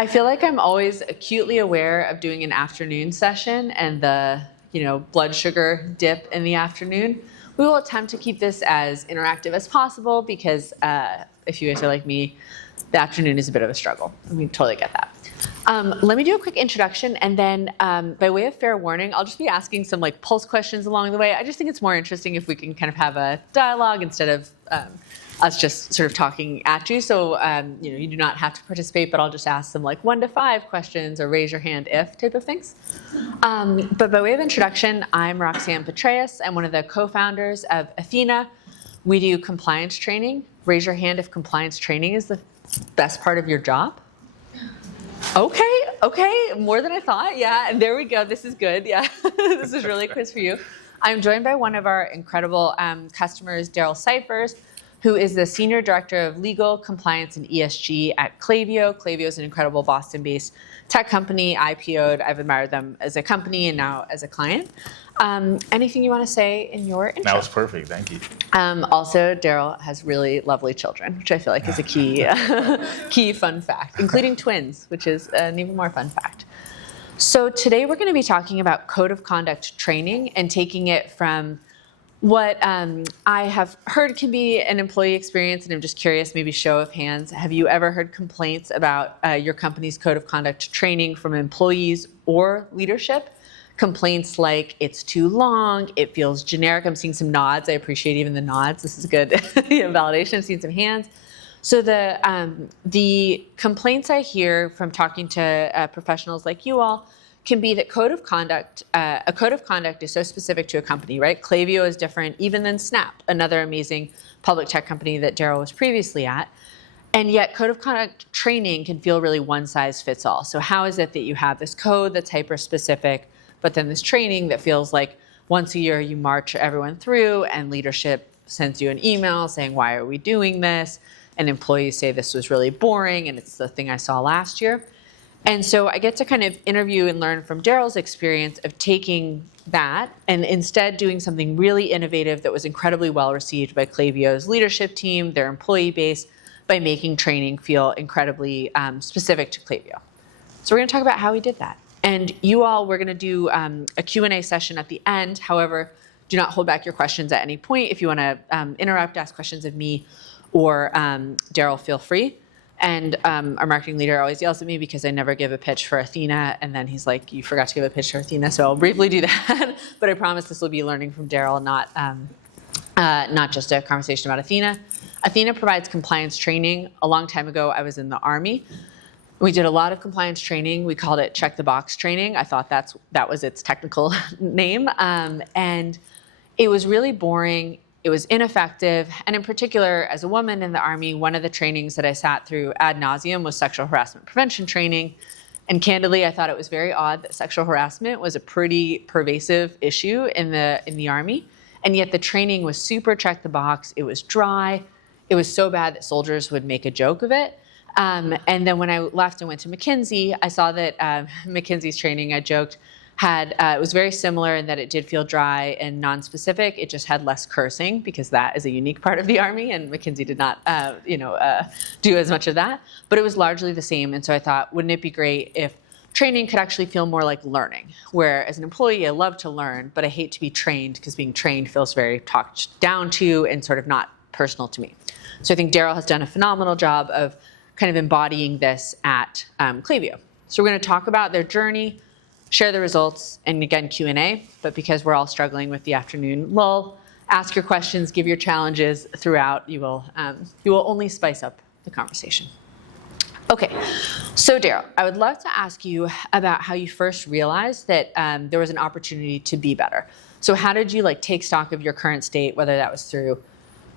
I feel like I'm always acutely aware of doing an afternoon session and the, blood sugar dip in the afternoon. We will attempt to keep this as interactive as possible because if you guys are like me, the afternoon is a bit of a struggle. We totally get that. Let me do a quick introduction, and then by way of fair warning, I'll just be asking some pulse questions along the way. I just think it's more interesting if we can kind of have a dialogue instead of us just sort of talking at you. So you do not have to participate, but I'll just ask some 1 to 5 questions or raise your hand if type of things. But by way of introduction, I'm Roxanne Petraeus. I'm one of the co-founders of Ethena. We do compliance training. Raise your hand if compliance training is the best part of your job. Okay, more than I thought. Yeah, and there we go. This is good. Yeah, this is really a quiz for you. I'm joined by one of our incredible customers, Darryl Cyphers, who is the Senior Director of Legal, Compliance, and ESG at Klaviyo. Klaviyo is an incredible Boston-based tech company, IPO'd. I've admired them as a company and now as a client. Anything you want to say in your intro? That was perfect, thank you. Also, Darryl has really lovely children, which I feel like is a key fun fact, including twins, which is an even more fun fact. So today we're going to be talking about code of conduct training and taking it from what I have heard can be an employee experience, and I'm just curious, maybe show of hands. Have you ever heard complaints about your company's code of conduct training from employees or leadership? Complaints like it's too long, it feels generic. I'm seeing some nods. I appreciate even the nods. This is good validation. I'm seeing some hands. So the complaints I hear from talking to professionals like you all can be that a code of conduct is so specific to a company, right? Klaviyo is different even than Snap, another amazing public tech company that Darryl was previously at. And yet code of conduct training can feel really one size fits all. So how is it that you have this code that's hyper specific, but then this training that feels like once a year you march everyone through and leadership sends you an email saying, why are we doing this? And employees say this was really boring and it's the thing I saw last year. And so I get to kind of interview and learn from Darryl's experience of taking that and instead doing something really innovative that was incredibly well received by Klaviyo's leadership team, their employee base, by making training feel incredibly specific to Klaviyo. So we're going to talk about how we did that. And you all, we're going to do a Q&A session at the end. However, do not hold back your questions at any point. If you want to interrupt, ask questions of me or Darryl, feel free. And our marketing leader always yells at me because I never give a pitch for Ethena. And then he's like, you forgot to give a pitch for Ethena. So I'll briefly do that. But I promise this will be learning from Darryl, not just a conversation about Ethena. Ethena provides compliance training. A long time ago, I was in the Army. We did a lot of compliance training. We called it check the box training. I thought that was its technical name. And it was really boring. It was ineffective. And in particular, as a woman in the Army, one of the trainings that I sat through ad nauseum was sexual harassment prevention training. And candidly, I thought it was very odd that sexual harassment was a pretty pervasive issue in the Army. And yet the training was super check the box. It was dry. It was so bad that soldiers would make a joke of it. And then when I left and went to McKinsey, I saw that McKinsey's training, I joked, it was very similar in that it did feel dry and non-specific. It just had less cursing because that is a unique part of the Army, and McKinsey did not, do as much of that. But it was largely the same, and so I thought, wouldn't it be great if training could actually feel more like learning? Where as an employee, I love to learn, but I hate to be trained because being trained feels very talked down to and sort of not personal to me. So I think Darryl has done a phenomenal job of kind of embodying this at Klaviyo. So we're going to talk about their journey, share the results, and again, Q&A. But because we're all struggling with the afternoon lull, ask your questions, give your challenges throughout. You will only spice up the conversation. Okay, so Darryl, I would love to ask you about how you first realized that there was an opportunity to be better. So how did you take stock of your current state, whether that was through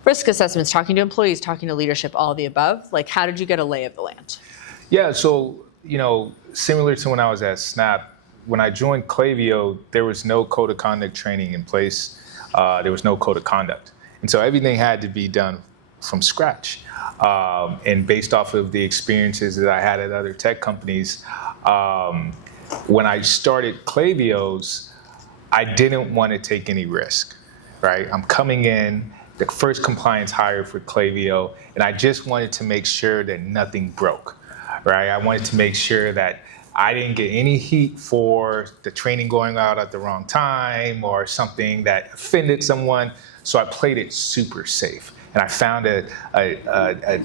risk assessments, talking to employees, talking to leadership, all of the above? How did you get a lay of the land? Yeah, so, similar to when I was at Snap, when I joined Klaviyo, there was no code of conduct training in place. There was no code of conduct. And so everything had to be done from scratch. And based off of the experiences that I had at other tech companies, when I started Klaviyo's, I didn't want to take any risk, right? I'm coming in, the first compliance hire for Klaviyo, and I just wanted to make sure that nothing broke, right? I wanted to make sure that I didn't get any heat for the training going out at the wrong time or something that offended someone. So I played it super safe. And I found a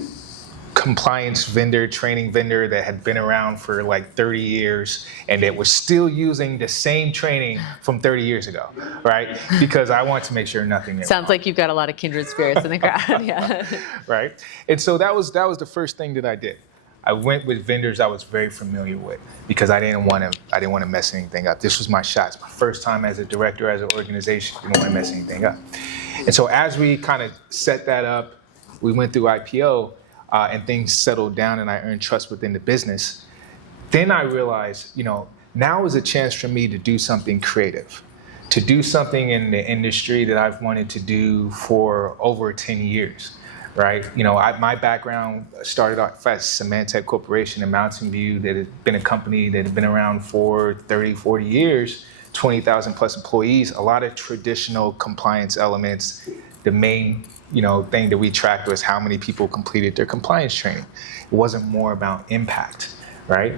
compliance vendor, training vendor that had been around for like 30 years and that was still using the same training from 30 years ago, right? Because I want to make sure nothing went Sounds wrong. like you've got a lot of kindred spirits in the crowd. Yeah. Right? And so that was the first thing that I did. I went with vendors I was very familiar with because I didn't want to mess anything up. This was my shot. It's my first time as a director, as an organization. Didn't want to mess anything up. And so as we kind of set that up, we went through IPO and things settled down and I earned trust within the business. Then I realized, now is a chance for me to do something creative, to do something in the industry that I've wanted to do for over 10 years. Right? My background started off at Symantec Corporation in Mountain View that had been a company that had been around for 30, 40 years, 20,000 plus employees, a lot of traditional compliance elements. The main, thing that we tracked was how many people completed their compliance training. It wasn't more about impact, right?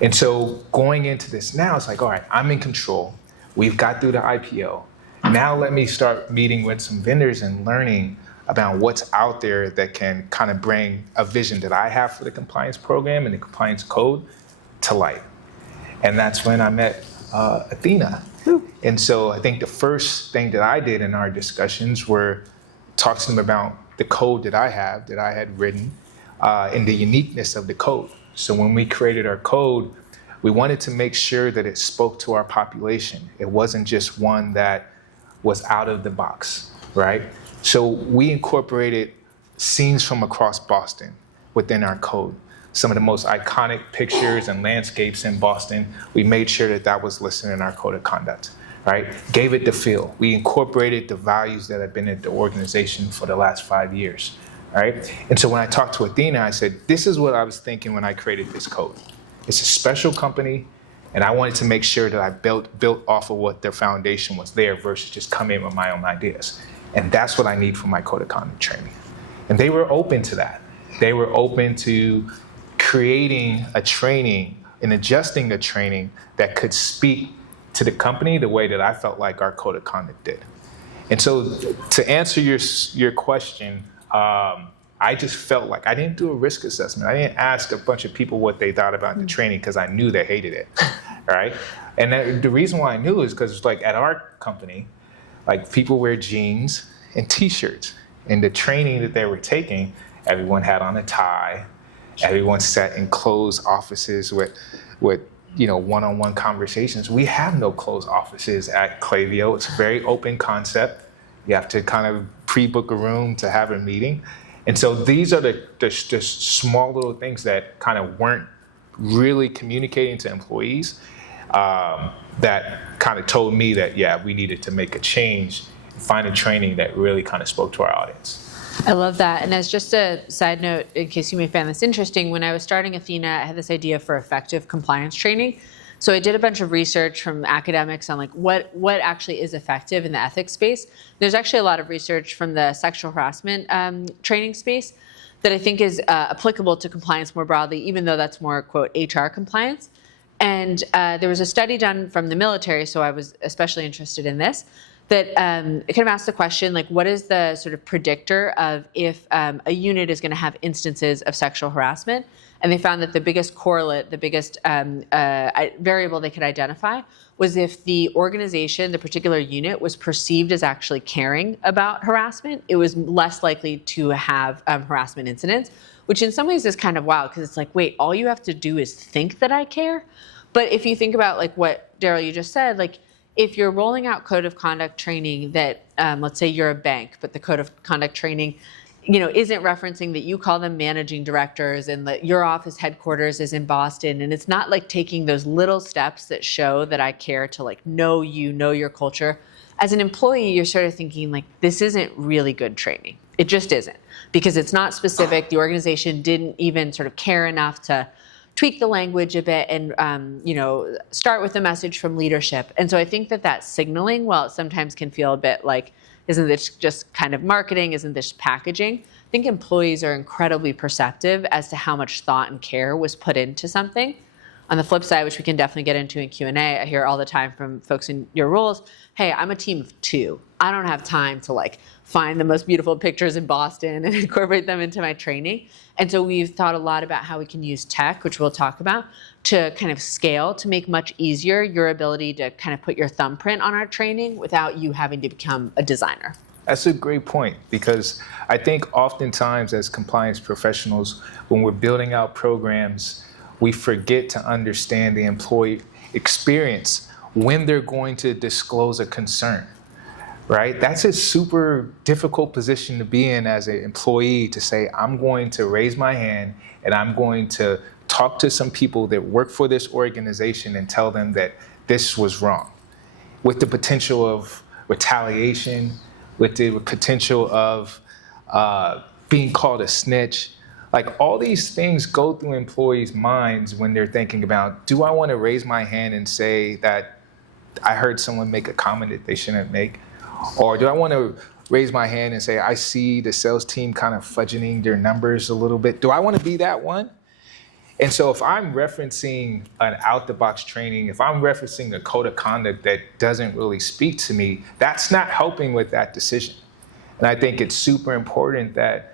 And so going into this now, it's like, all right, I'm in control. We've got through the IPO. Now let me start meeting with some vendors and learning about what's out there that can kind of bring a vision that I have for the compliance program and the compliance code to light. And that's when I met Ethena. And so I think the first thing that I did in our discussions were talk to them about the code that I had written, and the uniqueness of the code. So when we created our code, we wanted to make sure that it spoke to our population. It wasn't just one that was out of the box, right? So we incorporated scenes from across Boston within our code. Some of the most iconic pictures and landscapes in Boston, we made sure that was listed in our code of conduct, right? Gave it the feel. We incorporated the values that have been at the organization for the last 5 years, right? And so when I talked to Ethena, I said, this is what I was thinking when I created this code. It's a special company, and I wanted to make sure that I built off of what their foundation was there versus just come in with my own ideas. And that's what I need for my code of conduct training. And they were open to that. They were open to creating a training and adjusting a training that could speak to the company the way that I felt like our code of conduct did. And so to answer your question, I just felt like I didn't do a risk assessment. I didn't ask a bunch of people what they thought about the training because I knew they hated it, right? And the reason why I knew is because like at our company, like people wear jeans and t-shirts. And the training that they were taking, everyone had on a tie. Everyone sat in closed offices with one-on-one conversations. We have no closed offices at Klaviyo. It's a very open concept. You have to kind of pre-book a room to have a meeting. And so these are the small little things that kind of weren't really communicating to employees that kind of told me that, yeah, we needed to make a change and find a training that really kind of spoke to our audience. I love that. And as just a side note, in case you may find this interesting, when I was starting Ethena, I had this idea for effective compliance training. So I did a bunch of research from academics on like what actually is effective in the ethics space. There's actually a lot of research from the sexual harassment training space that I think is applicable to compliance more broadly, even though that's more, quote, HR compliance. And there was a study done from the military, so I was especially interested in this, that it kind of asked the question, like, what is the sort of predictor of if a unit is going to have instances of sexual harassment? And they found that the biggest correlate, the biggest variable they could identify was if the organization, the particular unit, was perceived as actually caring about harassment, it was less likely to have harassment incidents, which in some ways is kind of wild because it's like, wait, all you have to do is think that I care? But if you think about like what, Darryl, you just said, like if you're rolling out code of conduct training that, let's say you're a bank, but the code of conduct training isn't referencing that you call them managing directors and that your office headquarters is in Boston. And it's not like taking those little steps that show that I care to like know you, know your culture. As an employee, you're sort of thinking like, this isn't really good training. It just isn't because it's not specific. The organization didn't even sort of care enough to tweak the language a bit and, start with a message from leadership. And so I think that signaling, while it sometimes can feel a bit like Isn't this just kind of marketing? Isn't this packaging? I think employees are incredibly perceptive as to how much thought and care was put into something. On the flip side, which we can definitely get into in Q&A, I hear all the time from folks in your roles, hey, I'm a team of 2. I don't have time to like find the most beautiful pictures in Boston and incorporate them into my training. And so we've thought a lot about how we can use tech, which we'll talk about, to kind of scale, to make much easier your ability to kind of put your thumbprint on our training without you having to become a designer. That's a great point, because I think oftentimes as compliance professionals, when we're building out programs, we forget to understand the employee experience when they're going to disclose a concern, right? That's a super difficult position to be in as an employee, to say, I'm going to raise my hand and I'm going to talk to some people that work for this organization and tell them that this was wrong, with the potential of retaliation, with the potential of being called a snitch. Like, all these things go through employees' minds when they're thinking about, do I want to raise my hand and say that I heard someone make a comment that they shouldn't make? Or do I want to raise my hand and say, I see the sales team kind of fudging their numbers a little bit. Do I want to be that one? And so if I'm referencing an out-the-box training, if I'm referencing a code of conduct that doesn't really speak to me, that's not helping with that decision. And I think it's super important that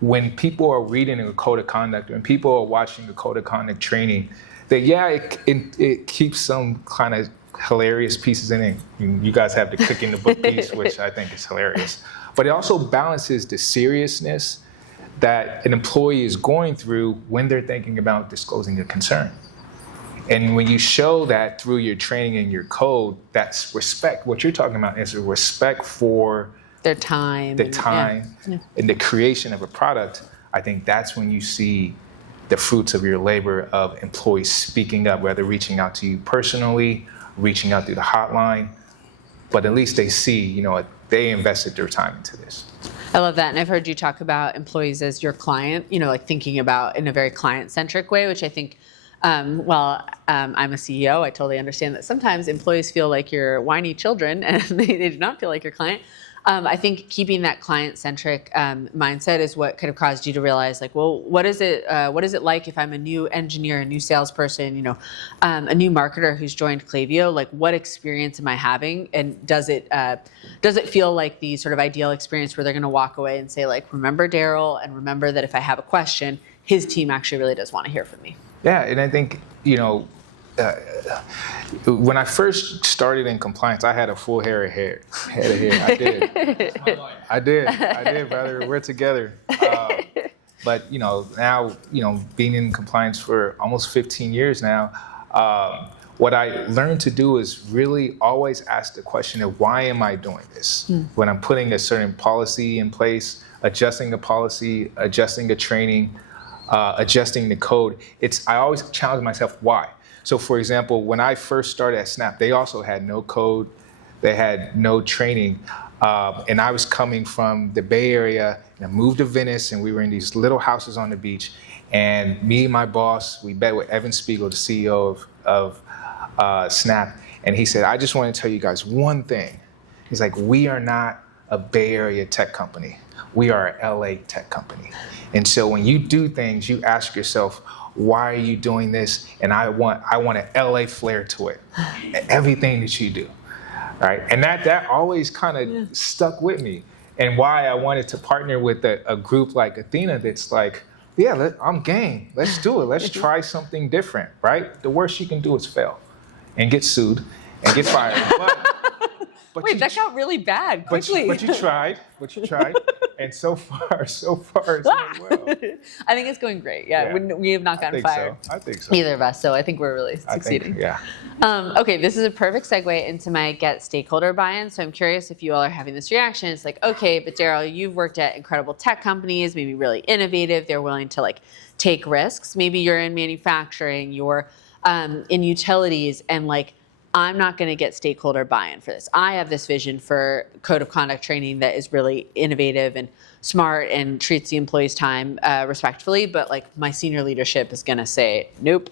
when people are reading a code of conduct, when people are watching a code of conduct training, that it keeps some kind of hilarious pieces in it. You guys have the click in the book piece, which I think is hilarious. But it also balances the seriousness that an employee is going through when they're thinking about disclosing a concern. And when you show that through your training and your code, that's respect. What you're talking about is a respect for their time, and the creation of a product. I think that's when you see the fruits of your labor of employees speaking up, whether reaching out to you personally, reaching out through the hotline, but at least they see, they invested their time into this. I love that. And I've heard you talk about employees as your client, like thinking about in a very client-centric way, which I think, I'm a CEO, I totally understand that sometimes employees feel like you're whiny children and they do not feel like your client. I think keeping that client-centric mindset is what kind of caused you to realize, like, well, what is it like if I'm a new engineer, a new salesperson, a new marketer who's joined Klaviyo? Like, what experience am I having, and does it feel like the sort of ideal experience where they're going to walk away and say, like, remember Darryl, and remember that if I have a question, his team actually really does want to hear from me. Yeah, and I think when I first started in compliance, I had a full head of hair. I did, brother. We're together. But now, being in compliance for almost 15 years now, what I learned to do is really always ask the question of, why am I doing this? When I'm putting a certain policy in place, adjusting a policy, adjusting a training, adjusting the code, I always challenge myself, why? So, for example, when I first started at Snap, they also had no code, they had no training, and I was coming from the Bay Area, and I moved to Venice, and we were in these little houses on the beach, and me and my boss, we met with Evan Spiegel, the CEO of Snap, and he said, I just want to tell you guys one thing. He's like, we are not a Bay Area tech company. We are a LA tech company. And so when you do things, you ask yourself, why are you doing this? And I want an LA flair to it. Everything that you do, right? And that always kind of stuck with me. And why I wanted to partner with a group like Ethena that's like, I'm game. Let's do it. Let's try something different, right? The worst you can do is fail and get sued and get fired. But wait, that got really bad quickly. But you tried. And so far it's going well. I think it's going great. Yeah. We have not gotten fired. I think so. Neither of us. So I think we're really succeeding. Okay, this is a perfect segue into my get stakeholder buy-in. So I'm curious if you all are having this reaction. It's like, okay, but Darryl, you've worked at incredible tech companies, maybe really innovative. They're willing to take risks. Maybe you're in manufacturing, you're in utilities, and I'm not going to get stakeholder buy-in for this. I have this vision for code of conduct training that is really innovative and smart and treats the employee's time respectfully, but my senior leadership is going to say, nope.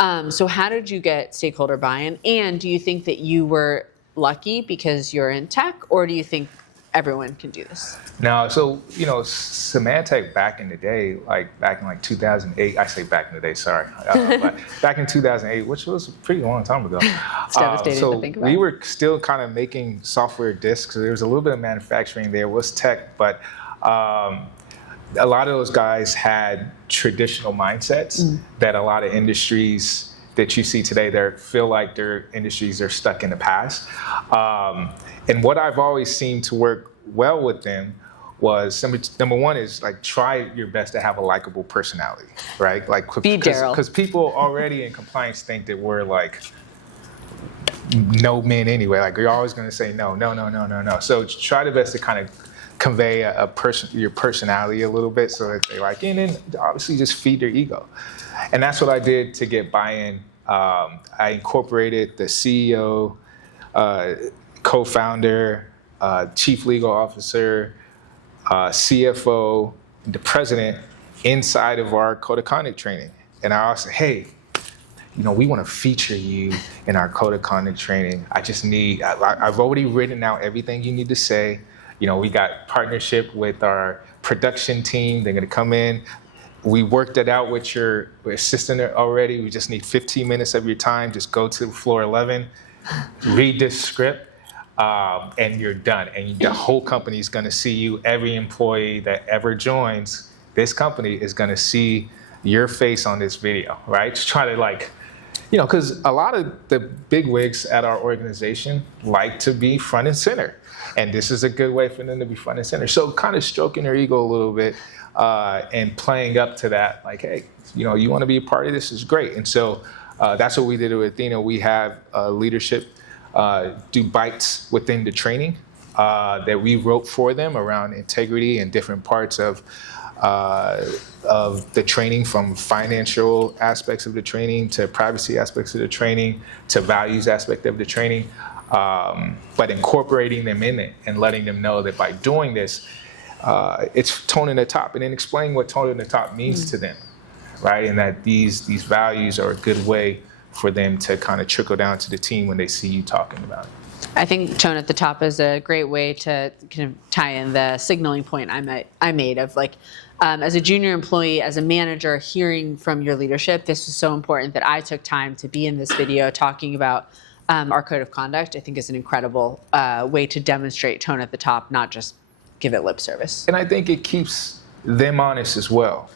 So how did you get stakeholder buy-in? And do you think that you were lucky because you're in tech, or do you think everyone can do this? Now, so, Symantec back in the day, back in 2008, I say back in the day, sorry, but back in 2008, which was a pretty long time ago. It's devastating to think about. We were still kind of making software disks. So there was a little bit of manufacturing there, was tech, but a lot of those guys had traditional mindsets that a lot of industries that you see today that feel like their industries are stuck in the past. And what I've always seen to work well with them was number one is try your best to have a likable personality, right? Be Darryl. Because people already in compliance think that we're no men anyway. You're always going to say no. So try the best to kind of convey your personality a little bit so that they like it, and then obviously just feed their ego. And that's what I did to get buy-in. I incorporated the CEO, co-founder, chief legal officer, CFO, the president inside of our code of conduct training. And I also, hey, we want to feature you in our code of conduct training. I've already written out everything you need to say. We got partnership with our production team. They're going to come in. We worked it out with your assistant already. We just need 15 minutes of your time. Just go to floor 11, read this script, and you're done. And the whole company is going to see you. Every employee that ever joins this company is going to see your face on this video, right? Just try to because a lot of the big wigs at our organization like to be front and center. And this is a good way for them to be front and center. So kind of stroking their ego a little bit and playing up to that, hey, you want to be a part of this is great. And so that's what we did with Ethena. We have leadership do bites within the training that we wrote for them around integrity and different parts of the training, from financial aspects of the training to privacy aspects of the training to values aspect of the training. But incorporating them in it and letting them know that by doing this, it's toning the top, and then explaining what toning the top means to them, right? And that these values are a good way for them to kind of trickle down to the team when they see you talking about it. I think tone at the top is a great way to kind of tie in the signaling point I made of as a junior employee, as a manager, hearing from your leadership, this was so important that I took time to be in this video talking about our code of conduct. I think is an incredible way to demonstrate tone at the top, not just give it lip service. And I think it keeps them honest as well.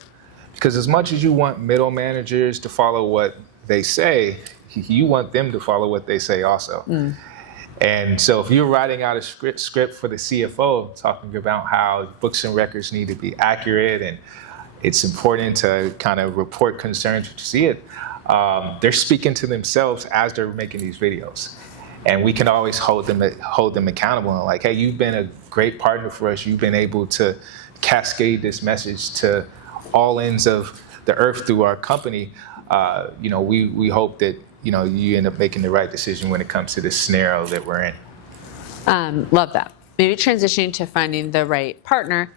Because as much as you want middle managers to follow what they say, you want them to follow what they say also. And so if you're writing out a script for the CFO talking about how books and records need to be accurate and it's important to kind of report concerns when you see it, they're speaking to themselves as they're making these videos. And we can always hold them accountable and hey, you've been a great partner for us. You've been able to cascade this message to all ends of the earth through our company. We hope that you end up making the right decision when it comes to this scenario that we're in. Love that. Maybe transitioning to finding the right partner.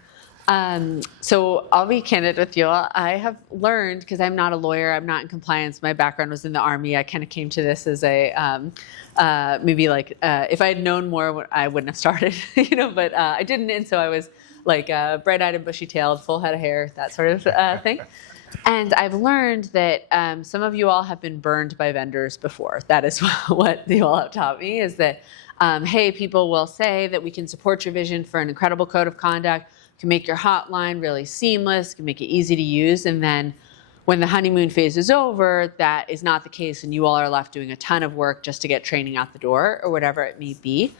So I'll be candid with you. I have learned, because I'm not a lawyer, I'm not in compliance. My background was in the Army. I kind of came to this as a if I had known more, I wouldn't have started, but I didn't, and so I was bright-eyed and bushy-tailed, full head of hair, that sort of thing. And I've learned that some of you all have been burned by vendors before. That is what you all have taught me, is that, hey, people will say that we can support your vision for an incredible code of conduct, can make your hotline really seamless, can make it easy to use, and then when the honeymoon phase is over, that is not the case, and you all are left doing a ton of work just to get training out the door, or whatever it may be.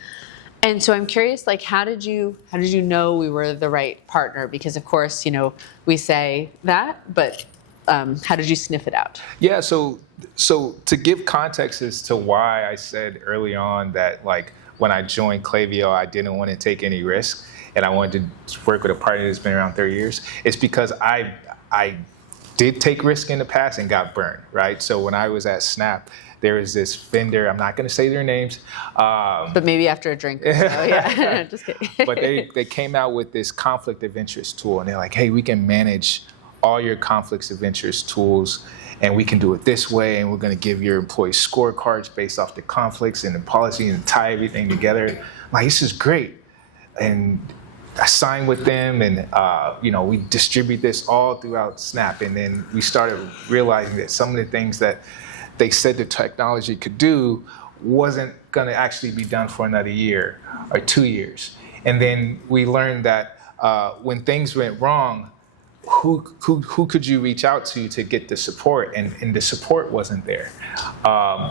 And so I'm curious, how did you know we were the right partner? Because of course, we say that, but how did you sniff it out? Yeah, so to give context as to why I said early on that when I joined Klaviyo, I didn't want to take any risk and I wanted to work with a partner that's been around 30 years, it's because I did take risk in the past and got burned, right? So when I was at Snap, there was this vendor, I'm not going to say their names. But maybe after a drink or so, yeah. Just kidding. But they came out with this conflict of interest tool, and they're like, hey, we can manage all your conflicts of interest tools, and we can do it this way, and we're going to give your employees scorecards based off the conflicts and the policy and tie everything together. This is great. and I signed with them, and we distribute this all throughout Snap. And then we started realizing that some of the things that they said the technology could do wasn't going to actually be done for another year or 2 years. And then we learned that when things went wrong, who could you reach out to get the support? And the support wasn't there.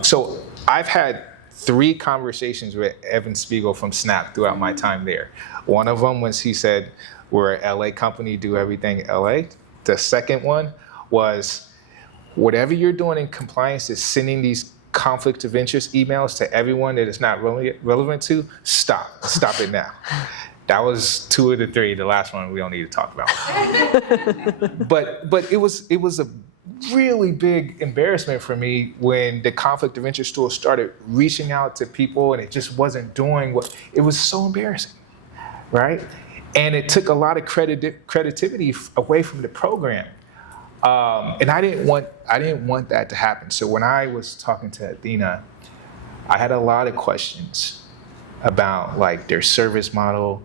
So I've had 3 conversations with Evan Spiegel from Snap throughout my time there. One of them was he said, we're an LA company, do everything LA. The second one was, whatever you're doing in compliance is sending these conflict of interest emails to everyone that it's not relevant to, stop it now. That was 2 of the 3. The last one we don't need to talk about. But it was a really big embarrassment for me when the conflict of interest tool started reaching out to people and it just wasn't doing what, it was so embarrassing, right? And it took a lot of creditivity away from the program. And I didn't want that to happen. So when I was talking to Ethena, I had a lot of questions about like their service model,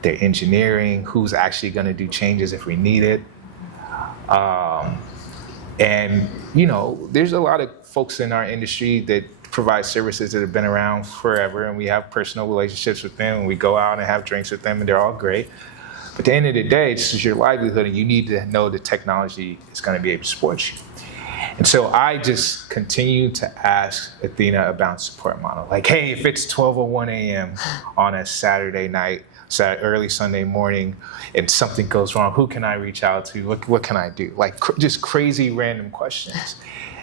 their engineering, who's actually going to do changes if we need it. And there's a lot of folks in our industry that provide services that have been around forever, and we have personal relationships with them, and we go out and have drinks with them, and they're all great. But at the end of the day, this is your livelihood, and you need to know the technology is going to be able to support you. And so I just continue to ask Ethena about support model. Like, hey, if it's 12:01 a.m. on a Saturday night, early Sunday morning, and something goes wrong, who can I reach out to? What can I do? Like just crazy random questions.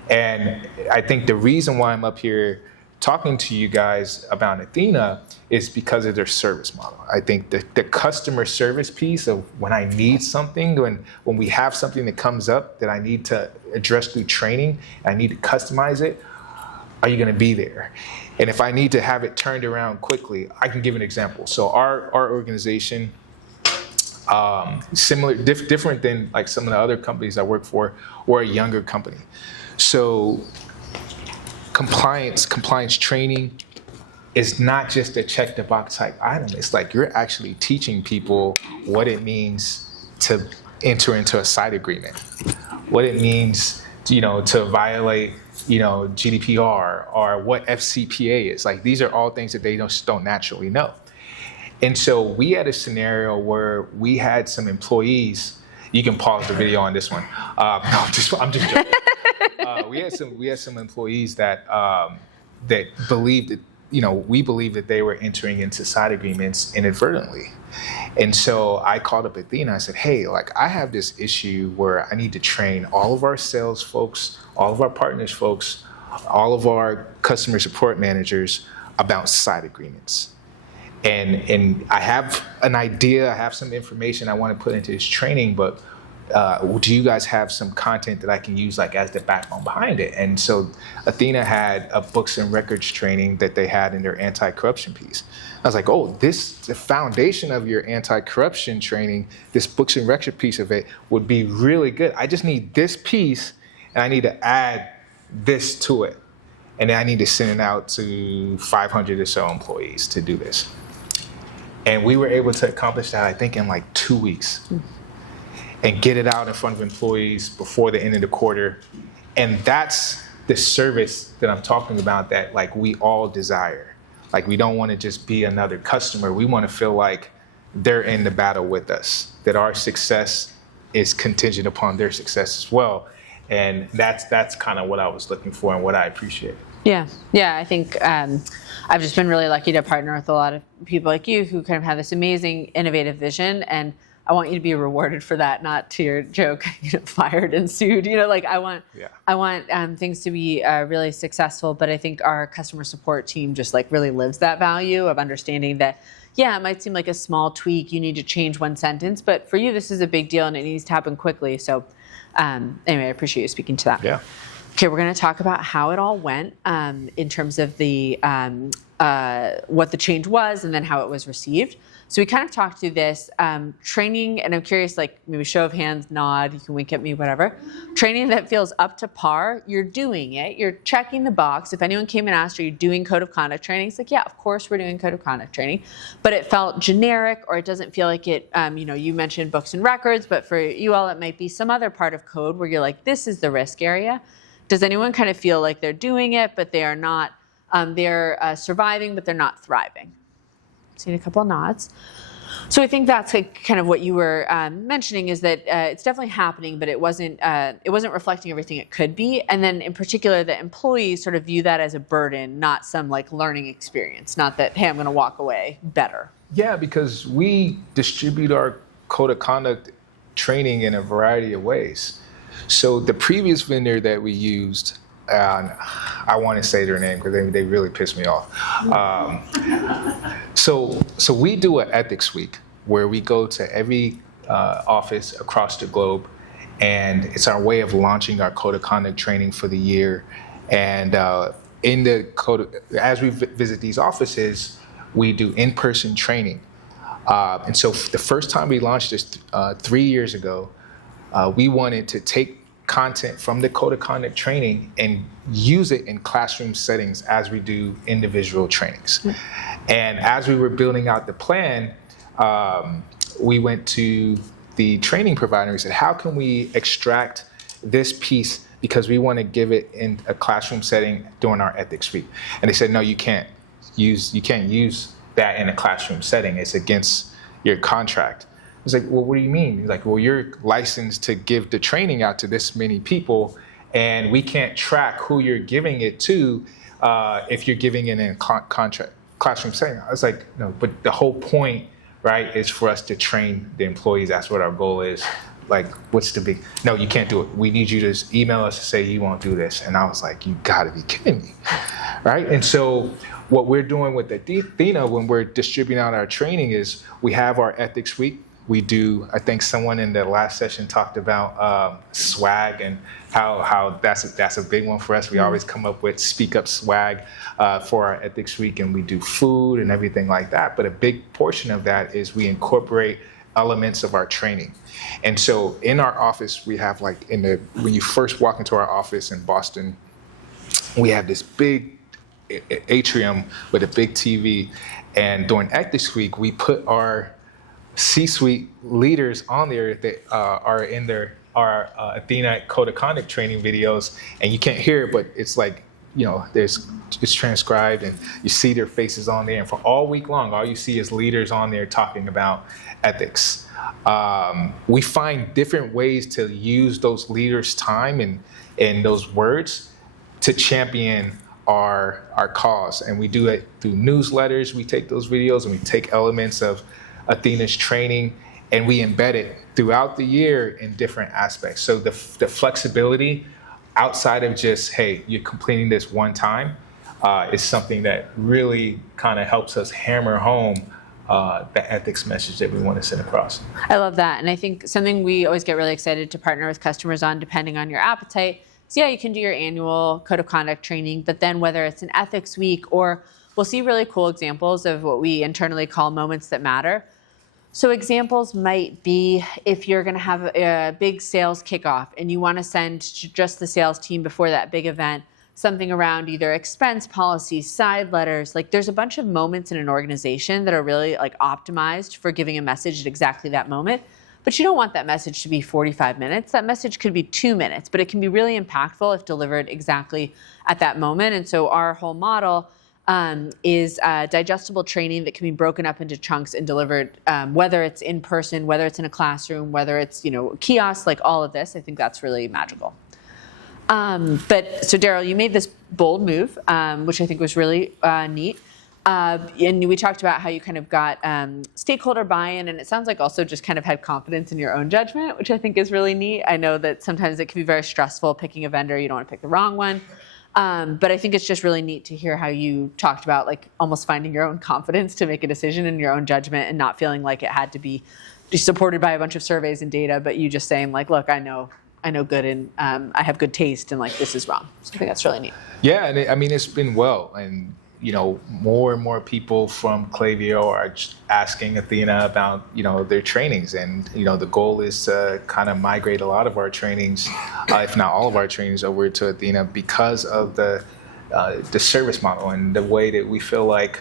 And I think the reason why I'm up here talking to you guys about Ethena is because of their service model. I think the customer service piece of when I need something, when we have something that comes up that I need to address through training, I need to customize it, are you going to be there? And if I need to have it turned around quickly, I can give an example. So our organization, different than like some of the other companies I work for, we're a younger company. So compliance training is not just a check the box type item. It's like you're actually teaching people what it means to enter into a side agreement, what it means, to violate, GDPR or what FCPA is. Like these are all things that they don't naturally know. And so we had a scenario where we had some employees. You can pause the video on this one. I'm just joking. We had some employees that believed that, we believed that they were entering into side agreements inadvertently. And so I called up Ethena. I said, hey, like I have this issue where I need to train all of our sales folks, all of our partners folks, all of our customer support managers about side agreements. And I have an idea, I have some information I want to put into this training, but do you guys have some content that I can use like as the backbone behind it? And so Ethena had a books and records training that they had in their anti-corruption piece. I was like, the foundation of your anti-corruption training, this books and record piece of it would be really good. I just need this piece and I need to add this to it. And then I need to send it out to 500 or so employees to do this. And we were able to accomplish that, I think, in like 2 weeks. And get it out in front of employees before the end of the quarter. And that's the service that I'm talking about that like we all desire. Like we don't want to just be another customer. We want to feel like they're in the battle with us, that our success is contingent upon their success as well. And that's kind of what I was looking for and what I appreciate. Yeah, I think I've just been really lucky to partner with a lot of people like you who kind of have this amazing, innovative vision, and I want you to be rewarded for that, not to your joke, fired and sued. I want things to be really successful, but I think our customer support team just like really lives that value of understanding that, yeah, it might seem like a small tweak, you need to change one sentence, but for you, this is a big deal and it needs to happen quickly. So anyway, I appreciate you speaking to that. Yeah. Okay, we're going to talk about how it all went in terms of the what the change was and then how it was received. So we kind of talked through this training, and I'm curious, like maybe show of hands, nod, you can wink at me, whatever. Training that feels up to par, you're doing it, you're checking the box. If anyone came and asked, are you doing code of conduct training? It's like, yeah, of course we're doing code of conduct training, but it felt generic, or it doesn't feel like it, you mentioned books and records, but for you all, it might be some other part of code where you're like, this is the risk area. Does anyone kind of feel like they're doing it, but they are not, they're surviving, but they're not thriving? Seen a couple of nods. So I think that's like kind of what you were mentioning, is that it's definitely happening, but it wasn't reflecting everything it could be. And then in particular, the employees sort of view that as a burden, not some like learning experience, not that, hey, I'm going to walk away better. Yeah, because we distribute our code of conduct training in a variety of ways. So the previous vendor that we used, I want to say their name because they really pissed me off. So we do an ethics week where we go to every office across the globe, and it's our way of launching our code of conduct training for the year. And in the as we visit these offices, we do in-person training. And so the first time we launched this 3 years ago, we wanted to take content from the code of conduct training and use it in classroom settings as we do individual trainings. And as we were building out the plan, we went to the training provider and said, how can we extract this piece, because we want to give it in a classroom setting during our ethics week? And they said, no, you can't use that in a classroom setting. It's against your contract. I was like, well, what do you mean? He's like, well, you're licensed to give the training out to this many people, and we can't track who you're giving it to if you're giving it in a classroom setting. I was like, no, but the whole point, right, is for us to train the employees. That's what our goal is. Like, what's the big, no, you can't do it. We need you to email us to say you won't do this. And I was like, you gotta be kidding me, right? And so what we're doing with Ethena when we're distributing out our training is we have our ethics week. We do, I think someone in the last session talked about swag and how that's a big one for us. We always come up with speak up swag for our ethics week, and we do food and everything like that. But a big portion of that is we incorporate elements of our training. And so in our office, we have like when you first walk into our office in Boston, we have this big atrium with a big TV. And during ethics week, we put our C-suite leaders on there that are in our Ethena Code of Conduct training videos, and you can't hear it, but it's like, it's transcribed, and you see their faces on there. And for all week long, all you see is leaders on there talking about ethics. We find different ways to use those leaders' time and those words to champion our cause, and we do it through newsletters. We take those videos and we take elements of Ethena's training, and we embed it throughout the year in different aspects. So the flexibility outside of just, hey, you're completing this one time, is something that really kind of helps us hammer home the ethics message that we want to send across. I love that. And I think something we always get really excited to partner with customers on, depending on your appetite. So yeah, you can do your annual code of conduct training, but then whether it's an ethics week, or we'll see really cool examples of what we internally call moments that matter. So examples might be if you're going to have a big sales kickoff and you want to send to just the sales team before that big event something around either expense policies, side letters. Like, there's a bunch of moments in an organization that are really like optimized for giving a message at exactly that moment. But you don't want that message to be 45 minutes. That message could be 2 minutes, but it can be really impactful if delivered exactly at that moment. And so our whole model is digestible training that can be broken up into chunks and delivered, whether it's in person, whether it's in a classroom, whether it's kiosks, like all of this. I think that's really magical. But so Darryl, you made this bold move, which I think was really neat. And we talked about how you kind of got stakeholder buy-in, and it sounds like also just kind of had confidence in your own judgment, which I think is really neat. I know that sometimes it can be very stressful picking a vendor. You don't want to pick the wrong one. But I think it's just really neat to hear how you talked about like almost finding your own confidence to make a decision in your own judgment and not feeling like it had to be supported by a bunch of surveys and data, but you just saying like, look, I know know good and I have good taste and like this is wrong. So I think that's really neat. Yeah, and I mean, it's been well, and more and more people from Klaviyo are asking Ethena about their trainings, and the goal is to kind of migrate a lot of our trainings, if not all of our trainings, over to Ethena because of the service model and the way that we feel like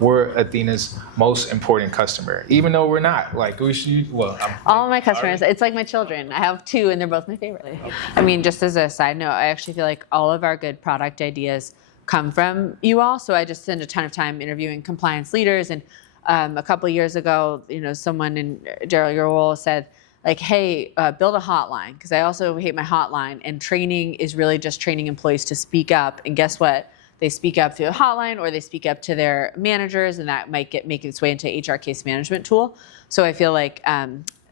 we're Ethena's most important customer, even though we're not. Like we should. Well, all of my customers, it's like my children. I have two, and they're both my favorite. Okay. I mean, just as a side note, I actually feel like all of our good product ideas come from you all. So I just spend a ton of time interviewing compliance leaders, and a couple of years ago, someone in Darryl, your role said, like, hey, build a hotline, because I also hate my hotline, and training is really just training employees to speak up. And guess what? They speak up through a hotline or they speak up to their managers, and that might make its way into HR case management tool. So I feel like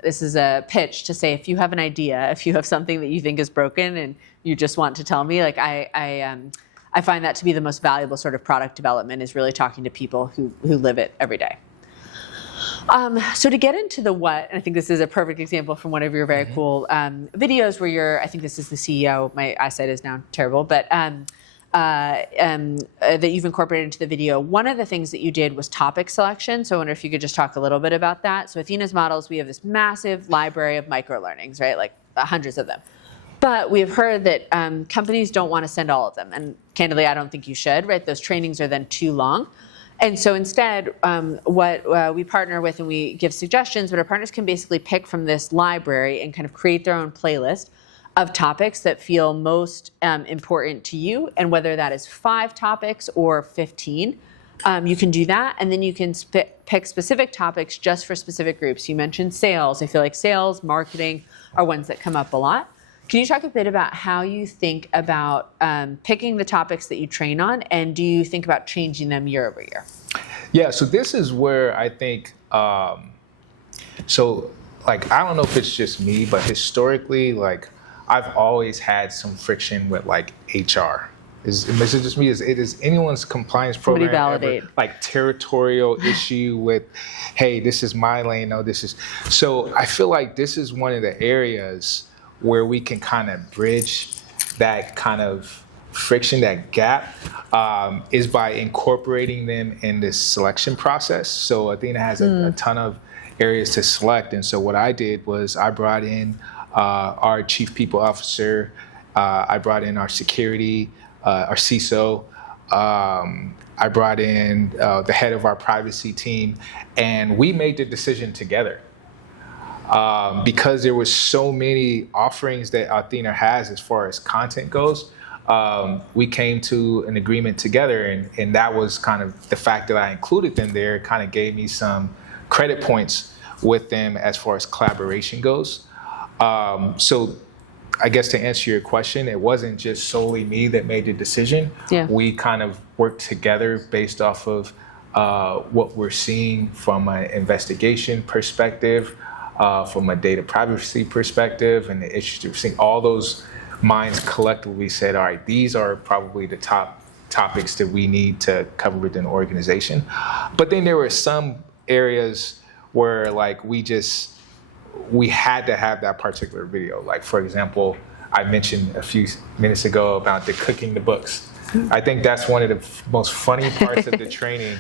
this is a pitch to say, if you have an idea, if you have something that you think is broken and you just want to tell me, like I find that to be the most valuable sort of product development, is really talking to people who live it every day. So to get into the what, and I think this is a perfect example from one of your very cool videos where I think this is the CEO, my eyesight is now terrible, but that you've incorporated into the video. One of the things that you did was topic selection. So I wonder if you could just talk a little bit about that. So Ethena's models, we have this massive library of micro-learnings, right? Like hundreds of them. But we have heard that companies don't want to send all of them. And candidly, I don't think you should, right? Those trainings are then too long. And so instead, what we partner with, and we give suggestions, but our partners can basically pick from this library and kind of create their own playlist of topics that feel most important to you, and whether that is 5 topics or 15, you can do that, and then you can pick specific topics just for specific groups. You mentioned sales. I feel like sales, marketing are ones that come up a lot. Can you talk a bit about how you think about picking the topics that you train on, and do you think about changing them year over year? Yeah, so this is where I think, I don't know if it's just me, but historically, I've always had some friction with HR. Is it just me? Is anyone's compliance program ever, territorial issue with, hey, this is my lane, no, this is. So I feel like this is one of the areas where we can kind of bridge that kind of friction, that gap, is by incorporating them in this selection process. So Ethena has a ton of areas to select. And so what I did was I brought in our chief people officer, I brought in our security, our CISO, I brought in the head of our privacy team, and we made the decision together. Because there was so many offerings that Ethena has as far as content goes, we came to an agreement together, and that was kind of the fact that I included them there kind of gave me some credit points with them as far as collaboration goes. So I guess to answer your question, it wasn't just solely me that made the decision. Yeah. We kind of worked together based off of what we're seeing from an investigation perspective, from a data privacy perspective, and the issues we're seeing. All those minds collectively said, all right, these are probably the top topics that we need to cover within the organization. But then there were some areas where we had to have that particular video. Like, for example, I mentioned a few minutes ago about the cooking the books. I think that's one of the most funny parts of the training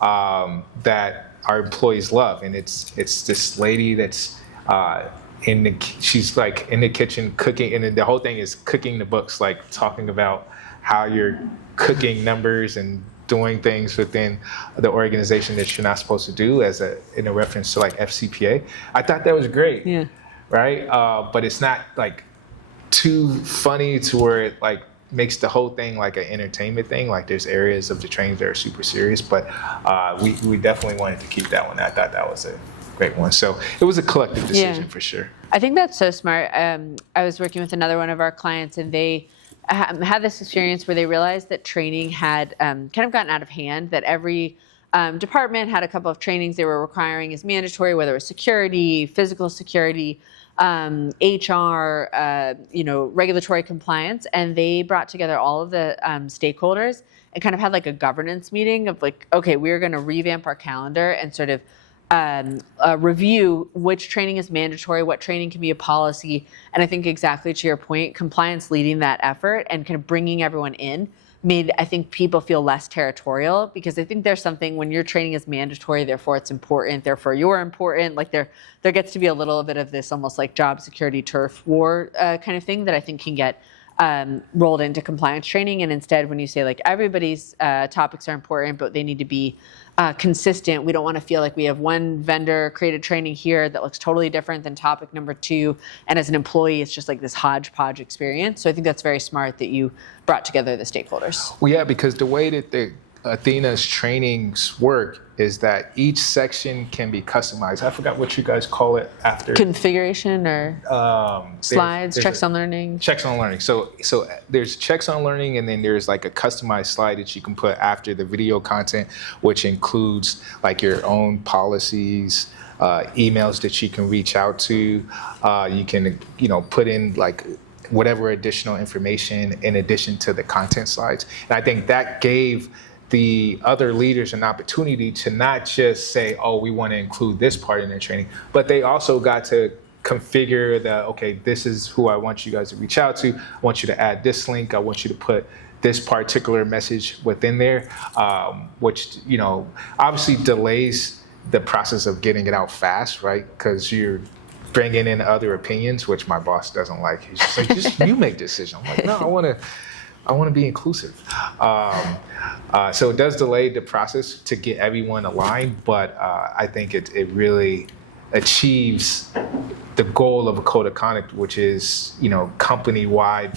that our employees love. And it's this lady that's she's in the kitchen cooking, and then the whole thing is cooking the books, talking about how you're cooking numbers and doing things within the organization that you're not supposed to do in a reference to FCPA. I thought that was great. Yeah. Right? But it's not too funny to where it makes the whole thing an entertainment thing. There's areas of the training that are super serious, but we definitely wanted to keep that one. I thought that was a great one. So it was a collective decision for sure. I think that's so smart. I was working with another one of our clients, and they had this experience where they realized that training had kind of gotten out of hand, that every department had a couple of trainings they were requiring as mandatory, whether it was security, physical security, HR, regulatory compliance, and they brought together all of the stakeholders and kind of had a governance meeting of okay, we're going to revamp our calendar and sort of review which training is mandatory, what training can be a policy. And I think exactly to your point, compliance leading that effort and kind of bringing everyone in made, I think, people feel less territorial, because I think there's something when your training is mandatory, therefore it's important, therefore you're important. Like there gets to be a little bit of this almost like job security turf war kind of thing that I think can get rolled into compliance training. And instead, when you say like everybody's topics are important, but they need to be consistent, we don't want to feel like we have one vendor created training here that looks totally different than topic number 2. And as an employee, it's just like this hodgepodge experience. So I think that's very smart that you brought together the stakeholders. Well, yeah, because the way that the Ethena's trainings work is that each section can be customized. I forgot what you guys call it after. Configuration or slides, checks on learning? Checks on learning. So there's checks on learning, and then there's like a customized slide that you can put after the video content, which includes like your own policies, emails that you can reach out to. You can, put in like whatever additional information in addition to the content slides. And I think that gave the other leaders an opportunity to not just say, oh, we want to include this part in their training, but they also got to configure okay, this is who I want you guys to reach out to. I want you to add this link. I want you to put this particular message within there, which, obviously delays the process of getting it out fast, right? Because you're bringing in other opinions, which my boss doesn't like. He's just like, just you make decisions. I'm like, no, I want to be inclusive. So it does delay the process to get everyone aligned, but I think it really achieves the goal of a code of conduct, which is, company-wide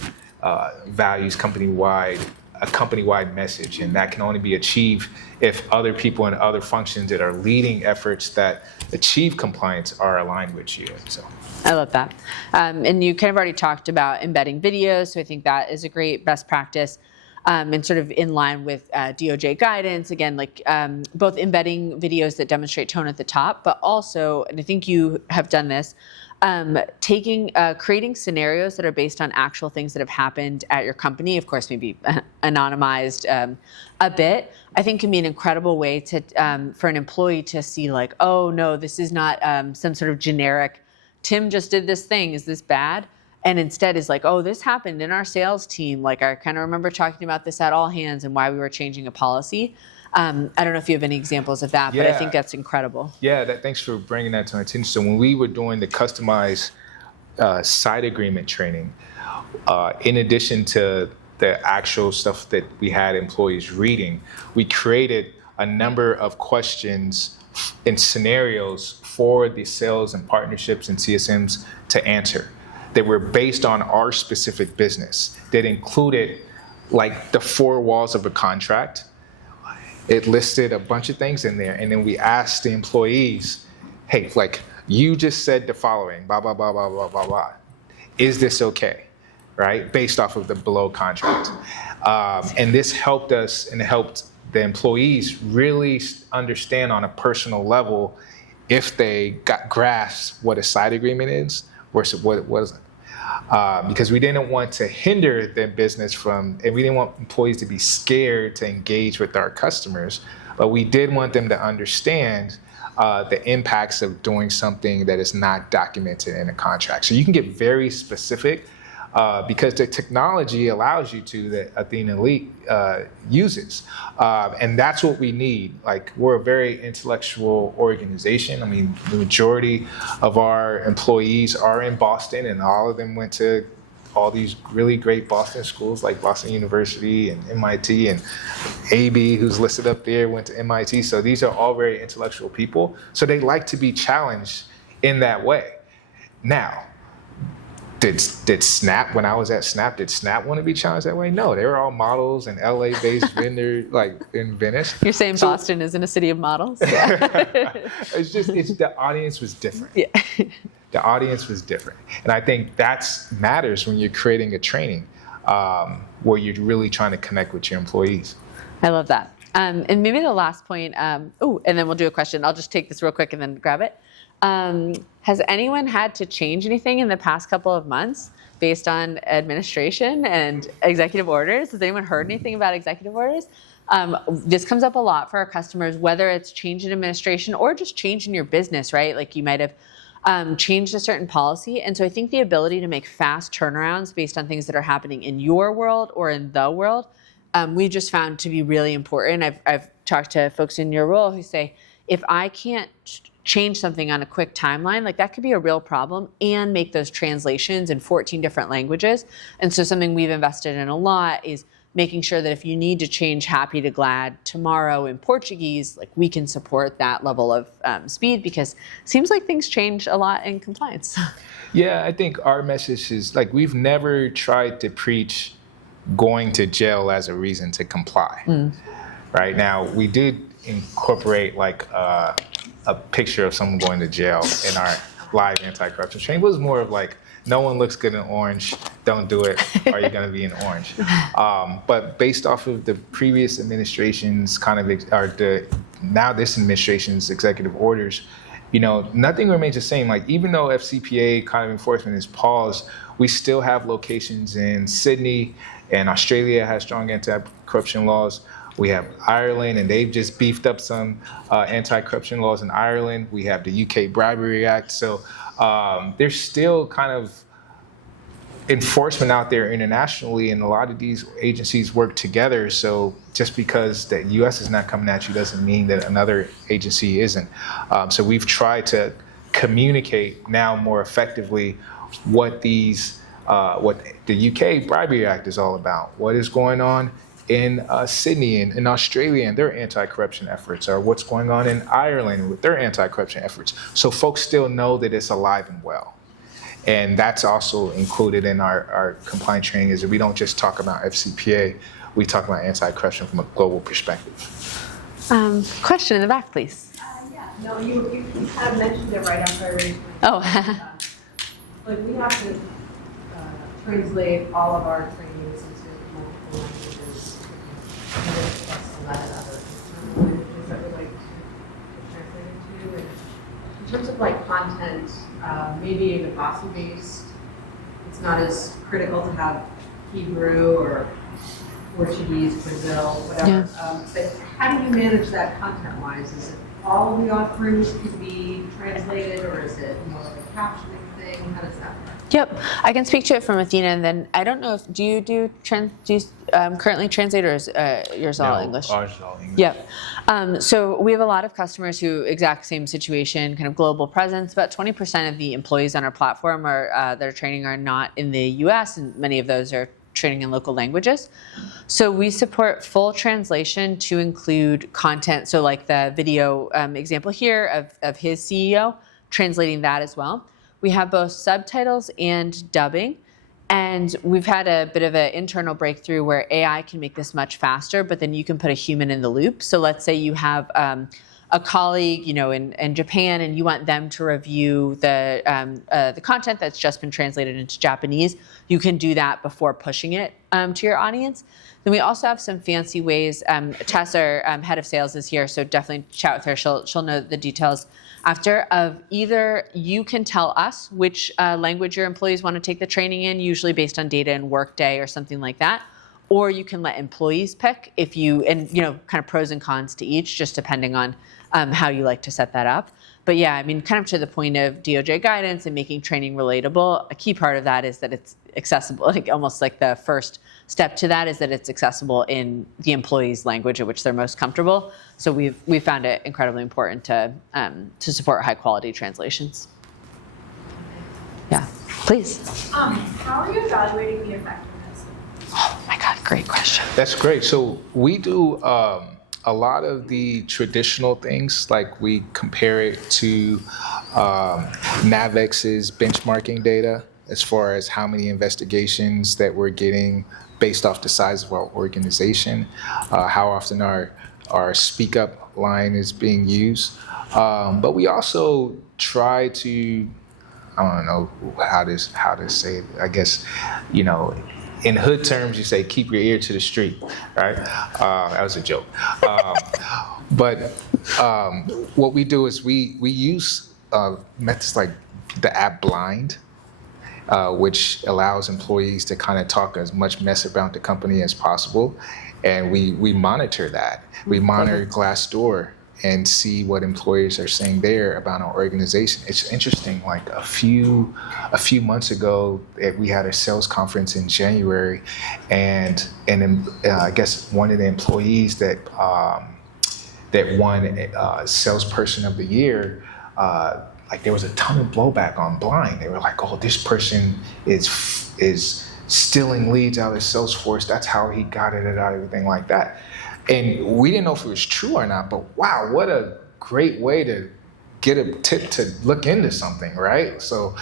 values, a company-wide message, and that can only be achieved if other people in other functions that are leading efforts that achieve compliance are aligned with you. So I love that. And you kind of already talked about embedding videos, so I think that is a great best practice, and sort of in line with DOJ guidance. Again, like both embedding videos that demonstrate tone at the top, but also, and I think you have done this, creating scenarios that are based on actual things that have happened at your company, of course, maybe anonymized a bit, I think can be an incredible way to for an employee to see like, oh no, this is not some sort of generic, Tim just did this thing, is this bad? And instead is like, oh, this happened in our sales team. Like I kind of remember talking about this at all hands and why we were changing a policy. I don't know if you have any examples of that, but I think that's incredible. Yeah, thanks for bringing that to my attention. So when we were doing the customized side agreement training, in addition to the actual stuff that we had employees reading, we created a number of questions and scenarios for the sales and partnerships and CSMs to answer that were based on our specific business, that included like the 4 walls of a contract. It listed a bunch of things in there, and then we asked the employees, hey, like you just said the following, blah, blah, blah, blah, blah, blah, blah. Is this okay, right? Based off of the below contract. And this helped us and helped the employees really understand on a personal level if they grasped what a side agreement is versus what it wasn't. Because we didn't want to hinder their business and we didn't want employees to be scared to engage with our customers, but we did want them to understand the impacts of doing something that is not documented in a contract. So you can get very specific because the technology allows you to, that Ethena Elite uses. And that's what we need. Like, we're a very intellectual organization. I mean, the majority of our employees are in Boston, and all of them went to all these really great Boston schools like Boston University and MIT, and AB, who's listed up there, went to MIT. So these are all very intellectual people. So they like to be challenged in that way. Now, did Snap, when I was at Snap, did Snap want to be challenged that way? No, they were all models and LA-based vendor, like in Venice. You're saying Boston isn't a city of models? Yeah. The audience was different. Yeah. The audience was different. And I think that matters when you're creating a training where you're really trying to connect with your employees. I love that. And maybe the last point, and then we'll do a question. I'll just take this real quick and then grab it. Has anyone had to change anything in the past couple of months based on administration and executive orders? Has anyone heard anything about executive orders? This comes up a lot for our customers, whether it's change in administration or just change in your business, right? Like you might have changed a certain policy. And so I think the ability to make fast turnarounds based on things that are happening in your world or in the world, we've just found to be really important. I've talked to folks in your role who say, if I can't change something on a quick timeline, like that could be a real problem, and make those translations in 14 different languages. And so something we've invested in a lot is making sure that if you need to change happy to glad tomorrow in Portuguese, like we can support that level of speed, because it seems like things change a lot in compliance. Yeah, I think our message is like, we've never tried to preach going to jail as a reason to comply. Right now, we did incorporate like a picture of someone going to jail in our live anti-corruption training. It was more of like, no one looks good in orange, don't do it, or you're gonna be in orange. But based off of the previous administration's now this administration's executive orders, nothing remains the same. Like, even though FCPA kind of enforcement is paused, we still have locations in Sydney, and Australia has strong anti-corruption laws. We have Ireland, and they've just beefed up some anti-corruption laws in Ireland. We have the UK Bribery Act. So there's still kind of enforcement out there internationally, and a lot of these agencies work together. So just because the US is not coming at you doesn't mean that another agency isn't. So we've tried to communicate now more effectively what the UK Bribery Act is all about, what is going on in Sydney and in Australia and their anti-corruption efforts, or what's going on in Ireland with their anti-corruption efforts. So folks still know that it's alive and well. And that's also included in our compliance training, is that we don't just talk about FCPA, we talk about anti-corruption from a global perspective. Question in the back, please. No, you kind of mentioned it right after I raised my hand. Like, we have to translate all of our trainings into multiple languages, plus 11 other external languages that we like to translate into. And in terms of like content, maybe in the based, it's not as critical to have Hebrew or Portuguese, Brazil, whatever. Yeah. But how do you manage that content-wise? Is it all of the offerings can be translated, or is it more like a captioning thing? How does that work? Yep, I can speak to it from Ethena, and then I don't know if do you currently translate, or is yours all English? Ours is all English. Yep. So we have a lot of customers who exact same situation, kind of global presence. About 20% of the employees on our platform that are training are not in the U.S., and many of those are training in local languages. So we support full translation to include content. So like the video example here of his CEO, translating that as well. We have both subtitles and dubbing, and we've had a bit of an internal breakthrough where AI can make this much faster, but then you can put a human in the loop. So let's say you have a colleague, in Japan, and you want them to review the content that's just been translated into Japanese. You can do that before pushing it to your audience. Then we also have some fancy ways. Tess, our head of sales, is here, so definitely chat with her. She'll know the details after, of either you can tell us which language your employees want to take the training in, usually based on data in Workday or something like that, or you can let employees pick kind of pros and cons to each, just depending on how you like to set that up. But yeah, I mean, kind of to the point of DOJ guidance and making training relatable, a key part of that is that it's accessible, like almost like the first step to that is that it's accessible in the employee's language at which they're most comfortable. So we've found it incredibly important to support high quality translations. Yeah, please. How are you evaluating the effectiveness? Oh my God, great question. That's great. So we do a lot of the traditional things, like we compare it to NAVEX's benchmarking data as far as how many investigations that we're getting based off the size of our organization, how often our speak up line is being used. But we also try to, I don't know how to say it, I guess, in hood terms, you say, keep your ear to the street, right? That was a joke. But what we do is we use methods like the app Blind, which allows employees to kind of talk as much mess about the company as possible. And we monitor that. We monitor Glassdoor and see what employees are saying there about our organization. It's interesting, like a few months ago, we had a sales conference in January, and I guess one of the employees that won Salesperson of the Year, like there was a ton of blowback on Blind. They were like, "Oh, this person is stealing leads out of Salesforce. That's how he got it out, everything like that." And we didn't know if it was true or not, but wow, what a great way to get a tip to look into something, right? So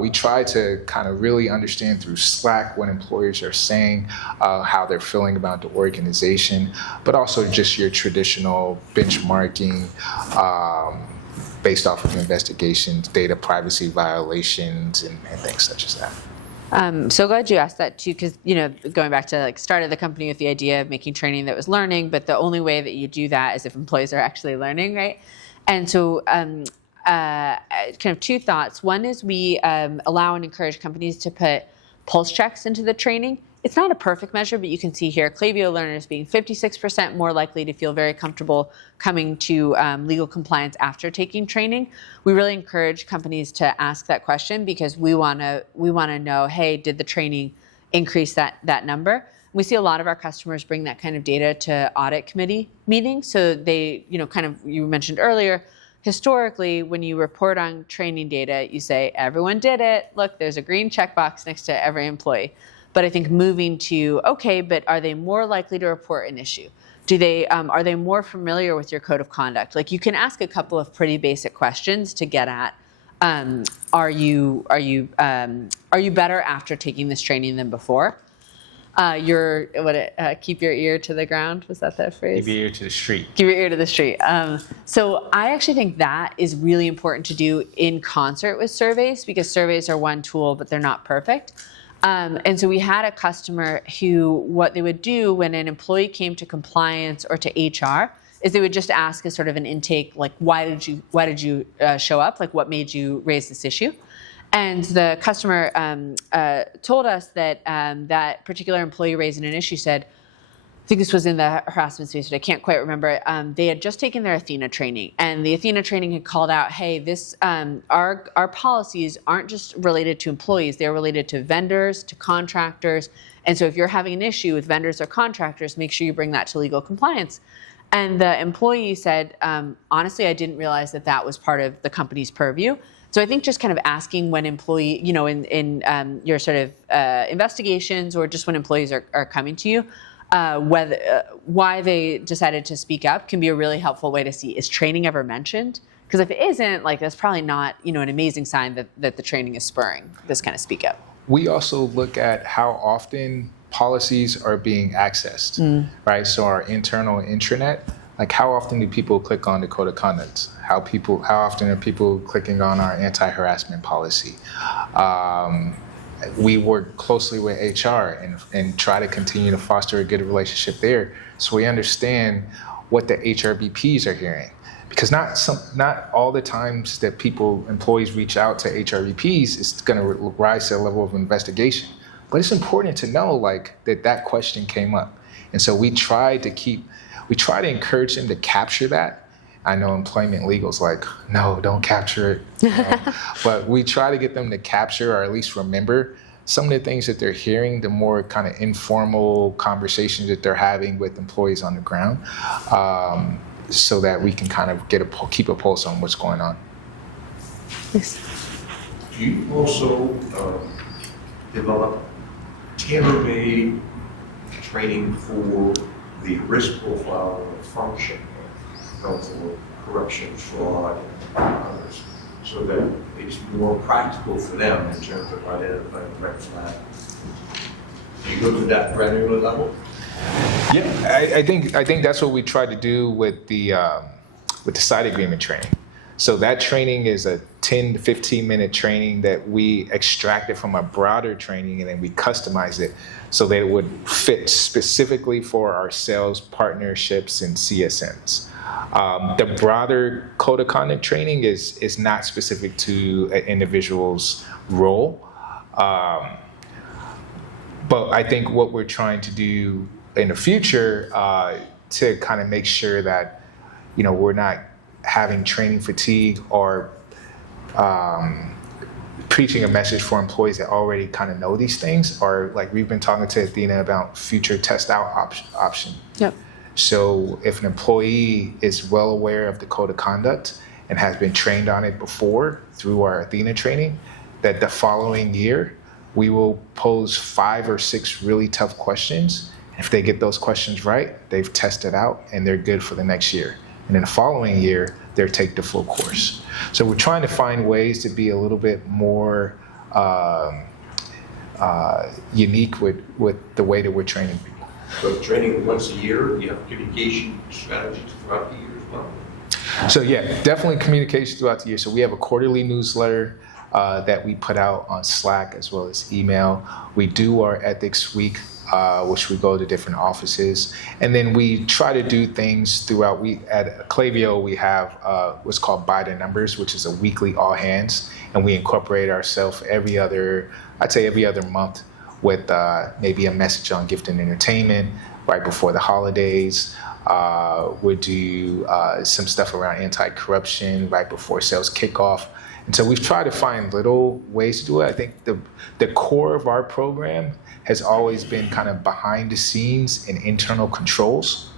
we try to kind of really understand through Slack what employers are saying, how they're feeling about the organization, but also just your traditional benchmarking based off of investigations, data privacy violations, and things such as that. So glad you asked that too, because going back to like started the company with the idea of making training that was learning, but the only way that you do that is if employees are actually learning, right? And so kind of two thoughts. One is we allow and encourage companies to put pulse checks into the training. It's not a perfect measure, but you can see here Klaviyo learners being 56% more likely to feel very comfortable coming to legal compliance after taking training. We really encourage companies to ask that question because we want to know, hey, did the training increase that number? We see a lot of our customers bring that kind of data to audit committee meetings. So they, kind of, you mentioned earlier, historically, when you report on training data, you say, everyone did it. Look, there's a green checkbox next to every employee. But I think moving to, okay, but are they more likely to report an issue? Are they more familiar with your code of conduct? Like you can ask a couple of pretty basic questions to get at, are you better after taking this training than before? Keep your ear to the ground. Was that phrase? Keep your ear to the street. Keep your ear to the street. So I actually think that is really important to do in concert with surveys because surveys are one tool, but they're not perfect. And so we had a customer who, what they would do when an employee came to compliance or to HR is they would just ask as sort of an intake, like, why did you show up? Like, what made you raise this issue? And the customer told us that that particular employee raising an issue said, I think this was in the harassment space, but I can't quite remember. They had just taken their Ethena training, and the Ethena training had called out, hey, our policies aren't just related to employees, they're related to vendors, to contractors. And so if you're having an issue with vendors or contractors, make sure you bring that to legal compliance. And the employee said, honestly, I didn't realize that was part of the company's purview. So I think just kind of asking when employee, in your sort of investigations or just when employees are coming to you, why they decided to speak up can be a really helpful way to see, is training ever mentioned? Because if it isn't, like that's probably not, an amazing sign that the training is spurring this kind of speak up. We also look at how often policies are being accessed, right? So our internal intranet, like how often do people click on the code of conduct? How often are people clicking on our anti-harassment policy? We work closely with HR and try to continue to foster a good relationship there, so we understand what the HRBPs are hearing. Because not all the times that employees reach out to HRBPs is going to rise to a level of investigation. But it's important to know that question came up, and so we try to encourage them to capture that. I know employment legal's like, no, don't capture it. But we try to get them to capture or at least remember some of the things that they're hearing, the more kind of informal conversations that they're having with employees on the ground, so that we can kind of keep a pulse on what's going on. Yes. Do you also develop tailor-made training for the risk profile or function of corruption, fraud, and others, so that it's more practical for them in terms of identifying the red flag? Do you go to that granular level? Yeah, I think that's what we try to do with the side agreement training. So that training is a 10 to 15 minute training that we extracted from a broader training, and then we customized it so that it would fit specifically for our sales partnerships and CSMs. The broader code of conduct training is not specific to an individual's role. But I think what we're trying to do in the future to kind of make sure that, we're not having training fatigue or preaching a message for employees that already kind of know these things, or like we've been talking to Ethena about future test out option. Yep. So if an employee is well aware of the code of conduct and has been trained on it before through our Ethena training, that the following year we will pose 5 or 6 really tough questions. If they get those questions right, they've tested out and they're good for the next year. And then the following year, they'll take the full course. So we're trying to find ways to be a little bit more unique with the way that we're training people. So training once a year, you have communication strategies throughout the year as well? So yeah, definitely communication throughout the year. So we have a quarterly newsletter that we put out on Slack as well as email. We do our ethics week, which we go to different offices, and then we try to do things throughout. We at Klaviyo we have what's called By the Numbers, which is a weekly all hands, and we incorporate ourselves every other month with maybe a message on gift and entertainment right before the holidays. We do some stuff around anti-corruption right before sales kickoff. And so we've tried to find little ways to do it. I think the core of our program has always been kind of behind the scenes and internal controls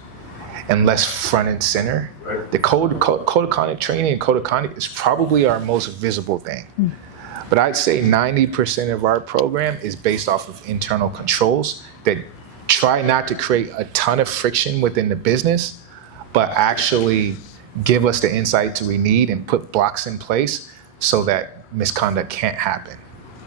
and less front and center. Right. The code of conduct training and code of conduct is probably our most visible thing. But I'd say 90% of our program is based off of internal controls that try not to create a ton of friction within the business, but actually give us the insights we need and put blocks in place so that misconduct can't happen.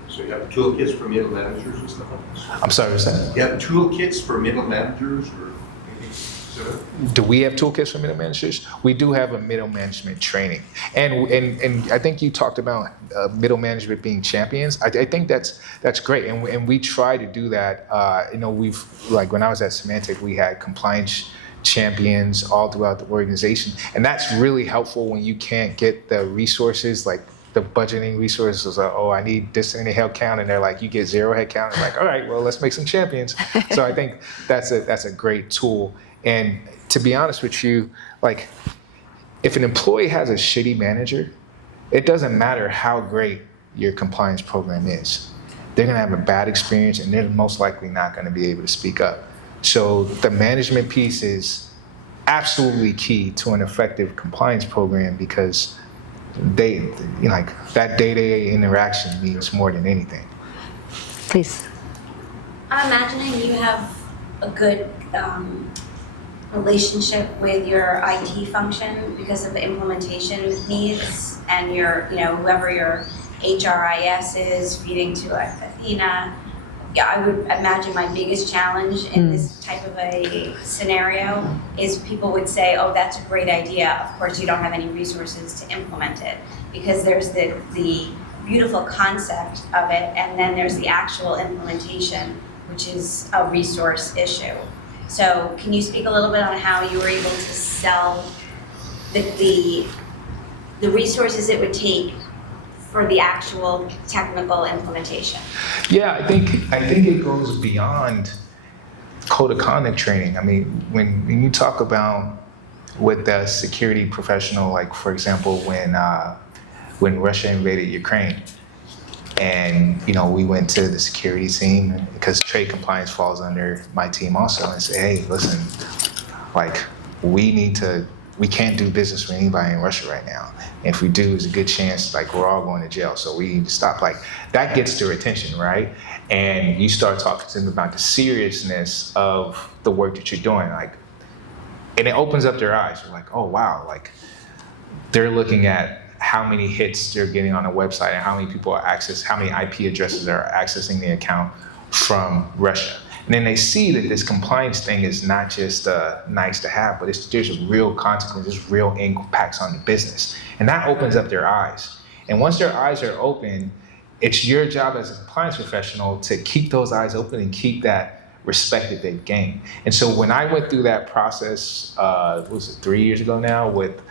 So you have toolkits for middle managers and stuff like this? I'm sorry, what's that? You have toolkits for middle managers or anything similar? Do we have toolkits for middle managers? We do have a middle management training. And I think you talked about middle management being champions. I think that's great. And we try to do that. We've, like when I was at Symantec, we had compliance champions all throughout the organization. And that's really helpful when you can't get the resources, like the budgeting resources. I need this many head count, and they're like, you get 0 head count. And like, all right, well, let's make some champions. So I think that's a great tool. And to be honest with you, like, if an employee has a shitty manager, it doesn't matter how great your compliance program is. They're gonna have a bad experience, and they're most likely not gonna be able to speak up. So the management piece is absolutely key to an effective compliance program, because that day-to-day interaction means more than anything. Please. I'm imagining you have a good relationship with your IT function because of the implementation needs, and your, whoever your HRIS is feeding to Ethena. Yeah, I would imagine my biggest challenge in this type of a scenario is people would say, oh, that's a great idea. Of course, you don't have any resources to implement it, because there's the beautiful concept of it, and then there's the actual implementation, which is a resource issue. So can you speak a little bit on how you were able to sell the resources it would take for the actual technical implementation? Yeah, I think it goes beyond code of conduct training. I mean, when you talk about with the security professional, like for example, when Russia invaded Ukraine, and we went to the security team, because trade compliance falls under my team also, and say, hey, listen, like we can't do business with anybody in Russia right now. And if we do, there's a good chance like we're all going to jail. So we need to stop. Like, that gets their attention, right? And you start talking to them about the seriousness of the work that you're doing, like, and it opens up their eyes. You're like, oh wow, like they're looking at how many hits they're getting on a website and how many people are how many IP addresses are accessing the account from Russia. And then they see that this compliance thing is not just nice to have, but there's real consequences, real impacts on the business. And that opens up their eyes. And once their eyes are open, it's your job as a compliance professional to keep those eyes open and keep that respect that they've gained. And so when I went through that process, what was it, 3 years ago now, with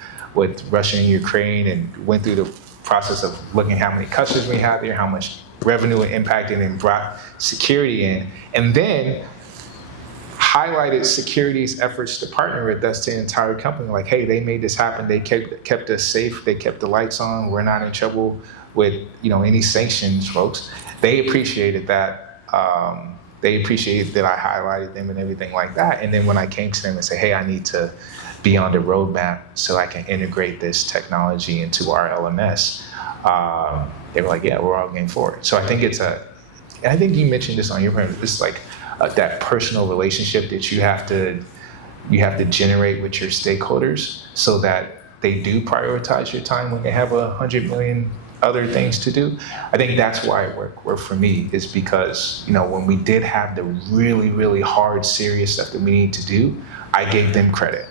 Russia and Ukraine, and went through the process of looking at how many customers we have there, how much revenue it impacted and brought security in, and then highlighted security's efforts to partner with us to the entire company. Like, hey, they made this happen. They kept us safe. They kept the lights on. We're not in trouble with any sanctions, folks. They appreciated that. They appreciated that I highlighted them and everything like that. And then when I came to them and said, hey, I need to be on the roadmap so I can integrate this technology into our LMS, they were like, yeah, we're all game for it. So I think I think you mentioned this on your program. It's like that personal relationship that you have to generate with your stakeholders so that they do prioritize your time when they have 100 million other things to do. I think that's why it worked for me, is because when we did have the really, really hard, serious stuff that we need to do, I gave them credit.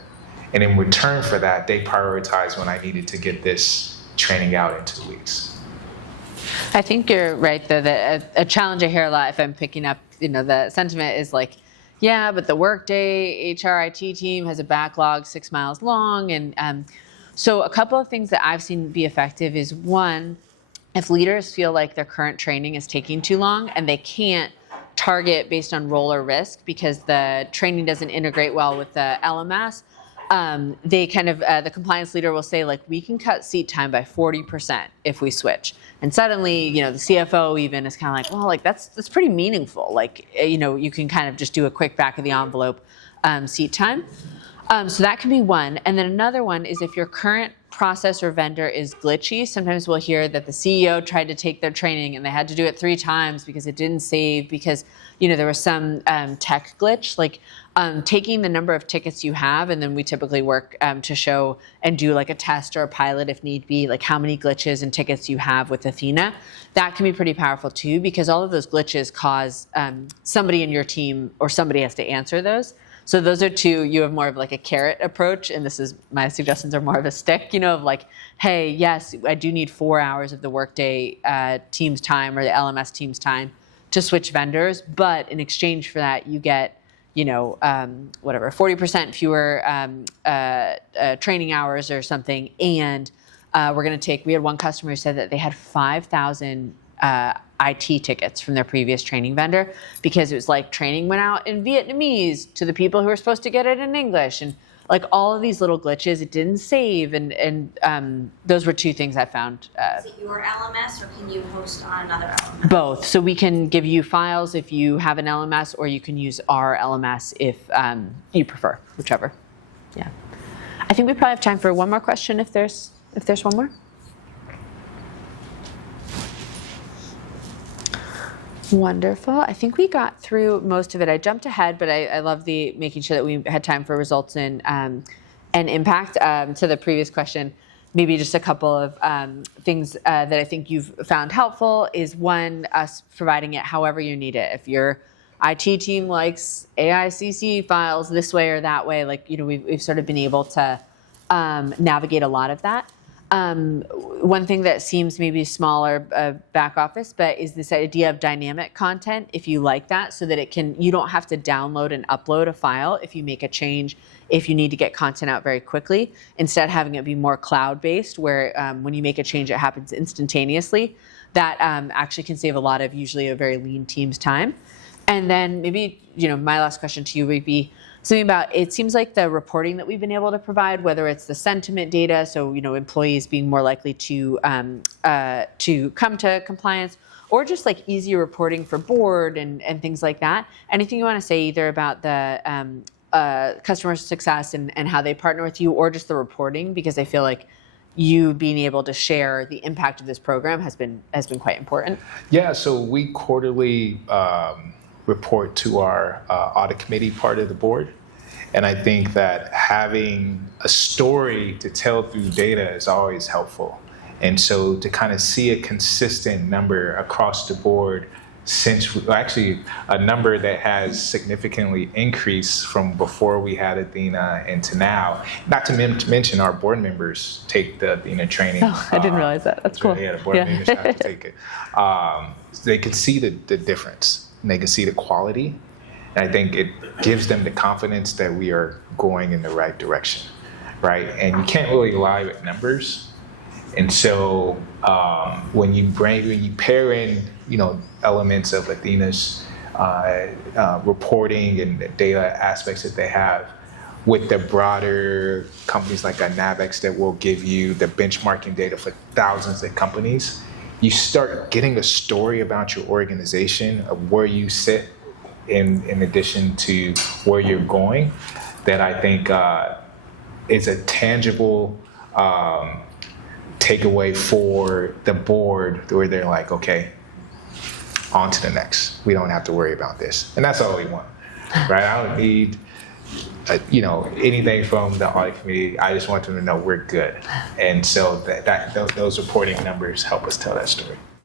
And in return for that, they prioritized when I needed to get this training out in 2 weeks. I think you're right, though, that a challenge I hear a lot, if I'm picking up, the sentiment is like, yeah, but the Workday HRIT team has a backlog 6 miles long. And so a couple of things that I've seen be effective is, one, if leaders feel like their current training is taking too long and they can't target based on role or risk because the training doesn't integrate well with the LMS, they the compliance leader will say, like, we can cut seat time by 40% if we switch. And suddenly, the CFO even is kind of like, well, like that's pretty meaningful. Like, you can kind of just do a quick back of the envelope seat time. So that can be one. And then another one is, if your current process or vendor is glitchy, sometimes we'll hear that the CEO tried to take their training and they had to do it 3 times because it didn't save, because there was some tech glitch. Like, taking the number of tickets you have, and then we typically work to show and do like a test or a pilot if need be, like how many glitches and tickets you have with Ethena. That can be pretty powerful too, because all of those glitches cause somebody in your team, or somebody has to answer those. So those are two. You have more of like a carrot approach, and my suggestions are more of a stick, of like, hey, yes, I do need 4 hours of the Workday team's time or the LMS team's time to switch vendors, but in exchange for that, you get 40% fewer training hours or something. And we had one customer who said that they had 5,000 IT tickets from their previous training vendor, because it was like training went out in Vietnamese to the people who were supposed to get it in English. And like all of these little glitches, it didn't save. And those were two things I found. Is it your LMS, or can you host on another LMS? Both. So we can give you files if you have an LMS, or you can use our LMS if you prefer, whichever. Yeah. I think we probably have time for one more question if there's one more. Wonderful. I think we got through most of it. I jumped ahead, but I love the making sure that we had time for results and impact. To the previous question, maybe just a couple of things that I think you've found helpful is, one, us providing it however you need it. If your IT team likes AICC files this way or that way, like, we've sort of been able to navigate a lot of that. One thing that seems maybe smaller back office, but is this idea of dynamic content, if you like that, so that you don't have to download and upload a file if you make a change, if you need to get content out very quickly, instead having it be more cloud-based, where when you make a change, it happens instantaneously. That actually can save a lot of usually a very lean team's time. And then maybe, my last question to you would be something about, it seems like the reporting that we've been able to provide, whether it's the sentiment data, so, employees being more likely to come to compliance, or just like easier reporting for board and things like that. Anything you want to say either about the customer success and how they partner with you, or just the reporting, because I feel like you being able to share the impact of this program has been quite important. Yeah, so we quarterly report to our audit committee part of the board. And I think that having a story to tell through data is always helpful. And so to kind of see a consistent number across the board, actually a number that has significantly increased from before we had Ethena and to now. Not to mention our board members take the Ethena training. Oh, I didn't realize that. That's cool. Yeah, the board members have to take it. They could see the difference. And they can see the quality. And I think it gives them the confidence that we are going in the right direction, right? And you can't really lie with numbers. And so when you pair in, elements of Ethena's reporting and the data aspects that they have with the broader companies like Navex that will give you the benchmarking data for thousands of companies, you start getting a story about your organization of where you sit in addition to where you're going, that I think is a tangible takeaway for the board, where they're like, okay, on to the next. We don't have to worry about this. And that's all we want, right? I don't need anything from the audit committee. I just want them to know we're good. And so those reporting numbers help us tell that story.